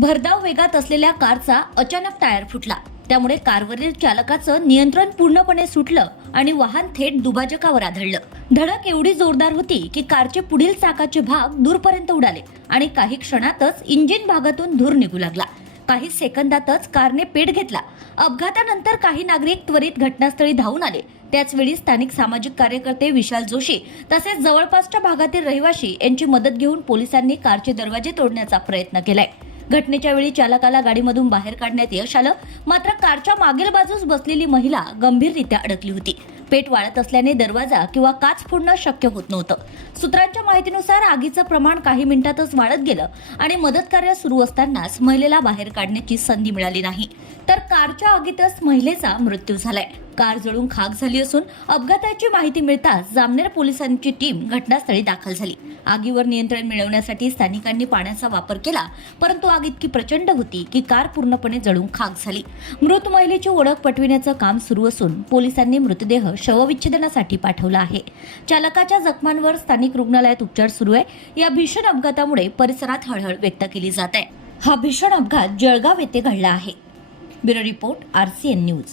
भरधाव वेगात असलेल्या कारचा अचानक टायर फुटला. त्यामुळे कारवरील चालकाचं नियंत्रण पूर्णपणे सुटलं आणि वाहन थेट दुभाजकावर आढळलं. धडक एवढी जोरदार होती की कारचे पुढील चाकाचे भाग दूरपर्यंत उडाले आणि काही क्षणातच इंजिन भागातून धूर निघू लागला. काही सेकंदातच कारने पेट घेतला. अपघातानंतर काही नागरिक त्वरित घटनास्थळी धावून आले. त्याचवेळी स्थानिक सामाजिक कार्यकर्ते विशाल जोशी तसेच जवळपासच्या भागातील रहिवाशी यांची मदत घेऊन पोलिसांनी कारचे दरवाजे तोडण्याचा प्रयत्न केलाय. घटनेच्या वेळी चालकाला गाडीमधून बाहेर काढण्यात यश आलं. मात्र कारच्या मागील बाजूस बसलेली महिला गंभीररित्या अडकली होती. पेट वाळत असल्याने दरवाजा किंवा काच फोडणं शक्य होत नव्हतं. सूत्रांच्या माहितीनुसार आगीचं प्रमाण काही मिनिटातच वाढत गेलं आणि मदत कार्य सुरू असतानाच महिलेला बाहेर काढण्याची संधी मिळाली नाही. तर कारच्या आगीतच महिलेचा मृत्यू झालाय. कार जळून खाक झाली असून अपघाताची माहिती मिळताच जामनेर पोलिसांची टीम घटनास्थळी दाखल झाली. आगीवर नियंत्रण मिळवण्यासाठी स्थानिकांनी पाण्याचा वापर केला परंतु आग इतकी प्रचंड होती की कार पूर्णपणे जळून खाक झाली. मृत महिलेची ओळख पटविण्याचं काम सुरू असून पोलिसांनी मृतदेह शवविच्छेदनासाठी पाठवला आहे. चालकाच्या जखमांवर स्थानिक रुग्णालयात उपचार सुरू आहे. या भीषण अपघातामुळे परिसरात हळहळ व्यक्त केली जात आहे. हा भीषण अपघात जळगाव येथे घडला आहे. Bureau report R C N news.